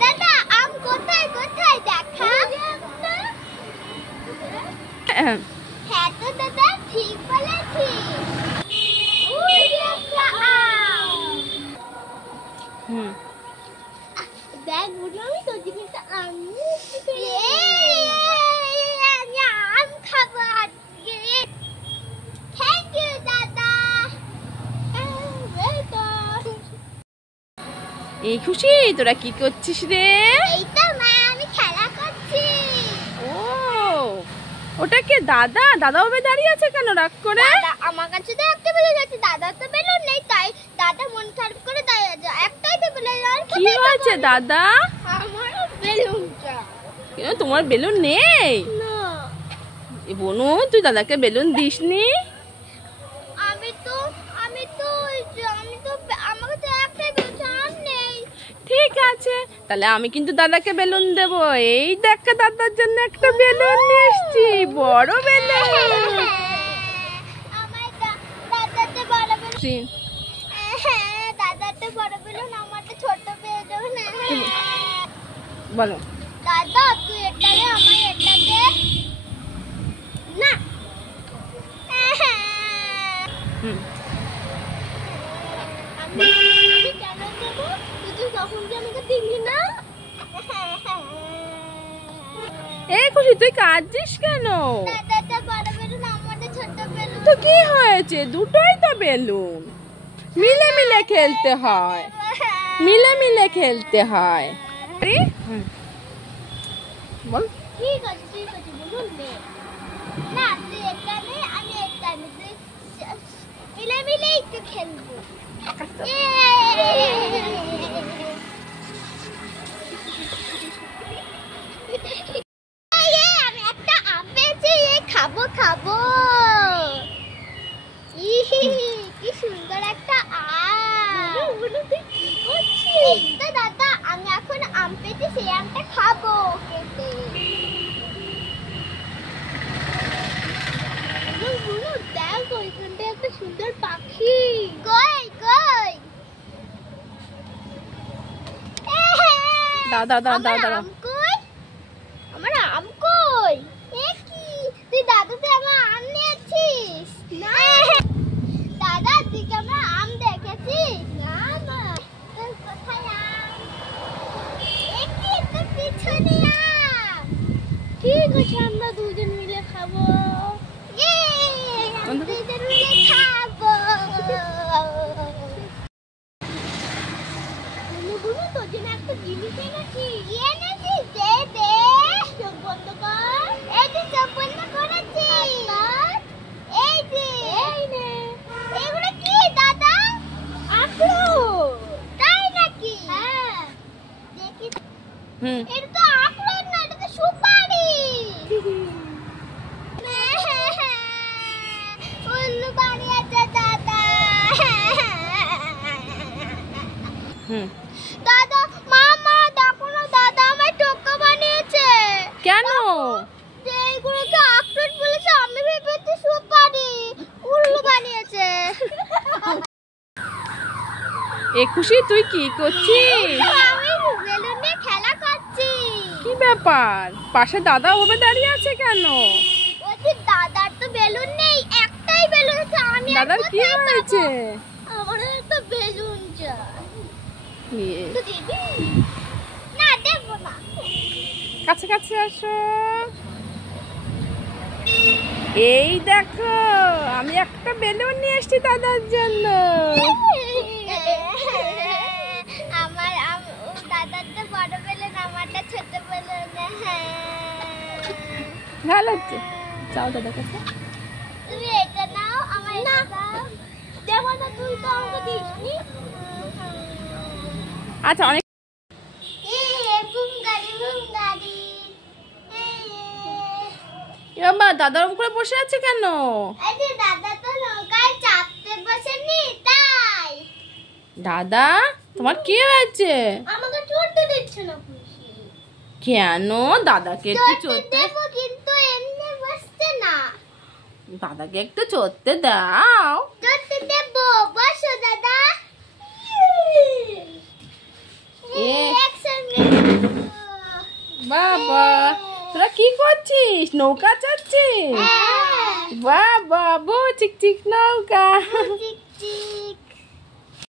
দাদা আম কোথায় কোথায় দেখা? হ্যাঁ তো দাদা ঠিক বলেছিস। দেখ বুঝলো আমি তোর জন্য আম খাবো আজকে। থ্যাংক ইউ দাদা। এই খুশি তোরা কি করছিস রে? এই তো মা আমি খেলা করছি। ও ওটা কে দাদা? দাদা ওভাবে দাঁড়িয়ে আছে কেন রাগ করে? দাদা আমার কাছে তো একটা বেলুন আছে, দাদা তো বেলুন নেই, তাই দাদা মন খারাপ করে দাঁড়িয়ে আছে। একটাই তো বেলুন। কি হয়েছে দাদা? আমার বেলুনটা। কেন তোমার বেলুন নেই? না বনু তুই দাদাকে বেলুন দিসনি? আমি তো আমার কাছে একটাই বেলুন নেই। ঠিক আছে তাহলে আমি কিন্তু দাদাকে বেলুন দেব। এই দেখ দাদার জন্য একটা বেলুন নিয়ে এসেছি, বড় বেলুন। দাদাতে বড় বেলুন। হ্যাঁ দাদাতে বড় বেলুন, আমারটা ছোট বেলুন। বলো দাদা তুই এটা দে, আমার এটা দে না। আমি কেন দেবো? তুই তখন যে আমাকে দিলি না। এই খুশি তুই কাঁদছিস কেন? দাদাটা বড় বেলুন, আমারটা ছোট বেলুন। তো কি হয়েছে? দুটোই তো বেলুন, মিলে মিলে খেলতে হয়, মিলে মিলে খেলতে হয়। বল ঠিক আছে বলুন নে। না তুই এটা নে, আমি এটা নে, মিলে মিলে একটু খেলবো। আমি একটা আম পেয়েছি, খাবো খাবো। কি সুন্দর একটা আম। তুই কি করছিস? দাদা আমি এখন আম পেয়েছি, সেই আমটা খাবো কেটে। দেখ ওইখানটা একটা সুন্দর পাখি। কই কই? দাদা দাদা দাদা আম কই? আমার আম কই? এ কি তুই দাদুতে আমার আম নিয়েছিস? না দাদা তুই কি আমার আম দেখেছিস? না না কোথায় আম? এ কি তোর পিছনে আম? ঠিক আছে আমরা দুজন মিলে খাবো। আমরা দুজন মিলে খাবো। তোর জন্য একটা জিনিস এনেছি। কি এনেছিস? দে দে। চোখ বন্ধ কর। এই যে চোখ বন্ধ করেছি। এই যে এই নে। এগুলো কি দাদা? আখরোট। তাই নাকি? হ্যাঁ দেখি। এটা তো আখরোট না, এটা তো সুপারি। উল্লু বানিয়েছে দাদা। দাদা মামা দেখো না, দাদা আমার টোকা বানিয়েছে। কেন? এইগুলোকে আখরোট বলেছে, আমি ভেবেছি সুপারি। উল্লু বানিয়েছে। এ খুশি তুই কি করছিস? আমি বেলুন নিয়ে খেলা করছি। কি ব্যাপার? পাশে দাদা ওভাবে দাঁড়িয়ে আছে কেন? ওই দাদার তো বেলুন নেই, একটাই বেলুন আছে। আমি দাদার কি হয়েছে? আমার তো বেলুন চাই। না দেবো না। কাছে কাছে আসো। এই দেখো আমি একটা বেলুন নিয়ে এসেছি দাদার জন্য। আমার দাদার তো বড় বেলুন, আমারটা ছোট বেলুন। ভালো হচ্ছে, যাও দাদার কাছে। তুমি এটা নাও, আমার এটা দাও। দেবো না, তুই তো আমাকে দিসনি। আচ্ছা অনেক বাবা দাদা ওরকম করে বসে আছে কেন? দাদা তো নৌকায় চাপতে বসেনি তাই। দাদা তোমার কি হয়েছে? আমাকে চড়তে দিচ্ছে না। কেন? দাদাকে একটু চড়তে দেবো, কিন্তু এমনি বসছে না। দাদাকে একটু চড়তে দাও। চড়তে দেবো, বসো দাদা। বাবা তোরা কি করছিস? নৌকা চাচ্ছিস? বাবা বউ চিক চিক নৌকা। চিক চিক।